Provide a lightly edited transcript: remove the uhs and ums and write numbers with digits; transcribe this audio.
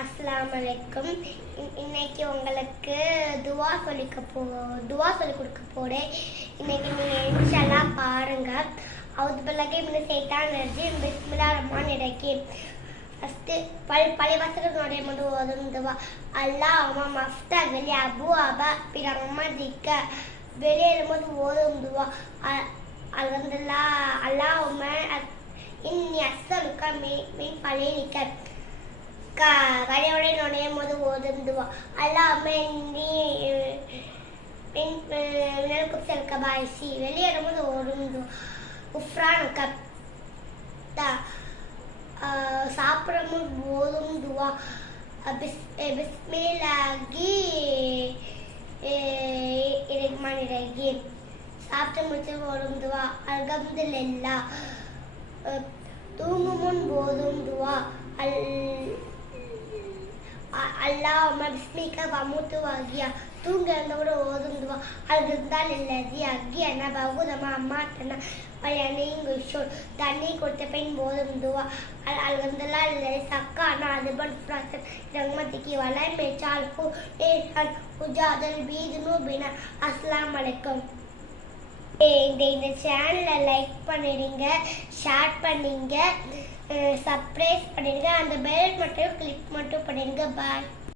அஸ்ஸலாமு அலைக்கும். இன்னைக்கு உங்களுக்கு துவா சொல்லிக் கொடுக்க போறேன். இன்னைக்கு நீங்க இன்ஷாஅல்லாஹ் பாருங்க. அவுது பில்லாஹி மினஷ் ஷைத்தானிர் ரஜீம். பிஸ்மில்லாஹிர் ரஹ்மானிர் ரஹீம். ஃபர்ஸ்ட் பழைய வசனங்களுடைய முதல் ஓதும் துவா. அல்லாஹும்ம மஃப்தஹ் லி அபுவாப பிரஹ்மதிக. வெளியேறும்போது ஓதும் துவா. அல்ஹம்துலில்லாஹ். அல்லாஹும்ம இன்னி அஸ்அலுக மின் ஃபலீலிக. கடையோட நுழையும் போது ஓதும் துவா. அல்லாஹும்ம இன்னி மினல் குப்ஸில் கபாயிசி. வெளியேறும்போது ஓதும் துவா. குஃப்ரானுக. சாப்பிடும்போது ஓதும் துவா. பிஸ்மில்லாஹி ரஹ்மானிர் ரஹீம். சாப்பிட்டு முடிச்சு ஓதும் துவா. அல்ஹம்துலில்லாஹ். தூங்கும் முன் ஓதும் துவா. அல்லாஹும்ம பிஸ்மிக வமுத்து வஹியா. தூங்க இருந்தவோட ஓதும் துவா. அல்ஹம்துலில்லாஹி அஹ்யனா பஅதமா அமாத்தனா வயனீங்குஷுர். தண்ணி கொடுத்த பின் ஓதும் துவா. அல்ஹம்துலில்லாஹி சக்கானா அதுபன் ஃப்ராசன் ரஹ்மதிகி வலை மேச்சால்கு ஏஹன் உஜாதல் பீதுனுபினா. அஸ்ஸலாமு அலைக்கும். இந்த சேனலை லைக் பண்ணிடுங்க, ஷேர் பண்ணிடுங்க, சப்ஸ்கிரைப் பண்ணிடுங்க, அந்த பெல் மட்டும் கிளிக் மட்டும் பண்ணிடுங்க. பாய்.